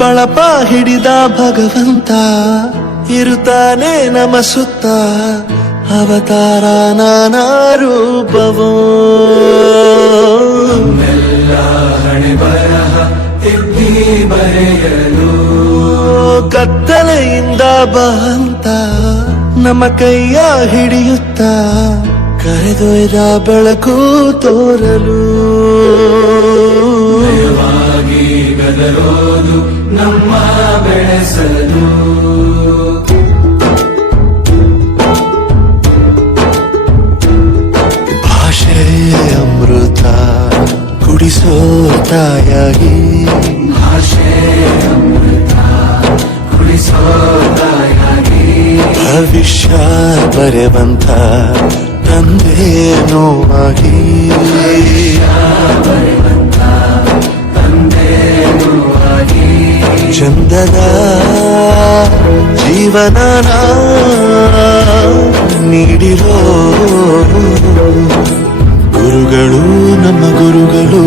ಬಳಪ ಹಿಡಿದ ಭಗವಂತ ಇರುತ್ತಾನೆ ನಮ ಸುತ್ತ ಅವತಾರ ನಾನಾ ರೂಪವೋ ಹಣೆ ಬರಹ ತಿದ್ದಿ ಬರೆಯಲು ಕತ್ತಲೆಯಿಂದ ಬಂತ ನಮ್ಮ ಕೈಯ ಹಿಡಿಯುತ್ತ ಕರೆದೊಯ್ದ ಬೆಳಕು ತೋರಲು ಭಯವಾಗಿ ಗದರೋದು ನಮ್ಮ ಬೆಳೆಸಲು ಭಾಷೆ ಅಮೃತ ಕುಡಿಸೋ ತಾಯಾಗಿ ಭಾಷೆ ಅಮೃತ ಕುಡಿಸೋ ತಾಯಾಗಿ ಭವಿಷ್ಯ ಬರೆವಂತ ತಂದೇನೋ ಆಗಿ ತಂದೇನೂ ಆಗಿ ಚಂದದ ಜೀವನ ನೀಡಿರೋ ಗುರುಗಳು ನಮ್ಮ ಗುರುಗಳು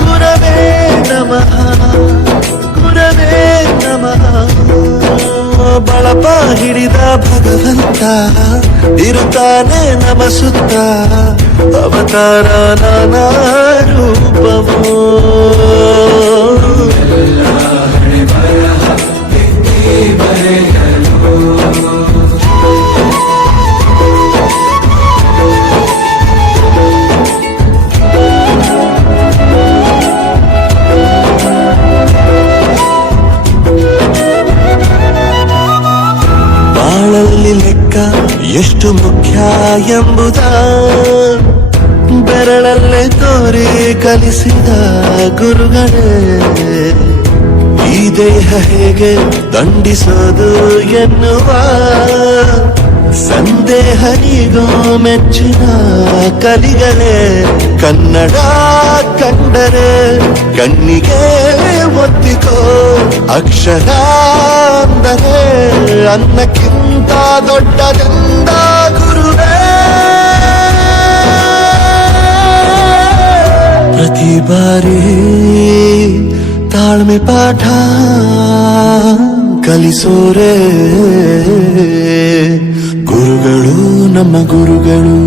ಗುರವೇ ನಮಃ ಗುರವೇ ನಮಃ ಬಳಪ ಹಿಡಿದ ಭಗವಂತ ಇರುತ್ತಾನೆ ನಮ ಸುತ್ತ ಅವತಾರ ನಾನಾ ರೂಪವೋ ಹಣೆ ಬರಹ ತಿದ್ದಿ ಬರೆಯಲು ಬಾಳಲ್ಲಿ ಲೆಕ್ಕ ಎಷ್ಟು ಮುಖ್ಯ ಎಂಬುದ ಬೆರಳಲ್ಲೇ ತೋರಿ ಕಲಿಸಿದ ಗುರುಗಳೇ ಈ ದೇಹ ಹೇಗೆ ದಂಡಿಸೋದು ಎನ್ನುವ ಸಂದೇಹನಿಗೋ ಮೆಚ್ಚಿನ ಕಲಿಗಳೇ ಕನ್ನಡ ಕಂಡರೆ ಕಣ್ಣಿಗೆ ಒತ್ತಿಕೋ ಅಕ್ಷರ ಅಂದರೆ ಅನ್ನಕ್ಕಿಂತ ದೊಡ್ಡದೆಂದ ಗುರುವೇ ಪ್ರತಿ ಬಾರಿ ತಾಳ್ಮೆ ಪಾಠ ಕಲಿಸೋರೆ ಗುರುಗಳು ನಮ್ಮ ಗುರುಗಳು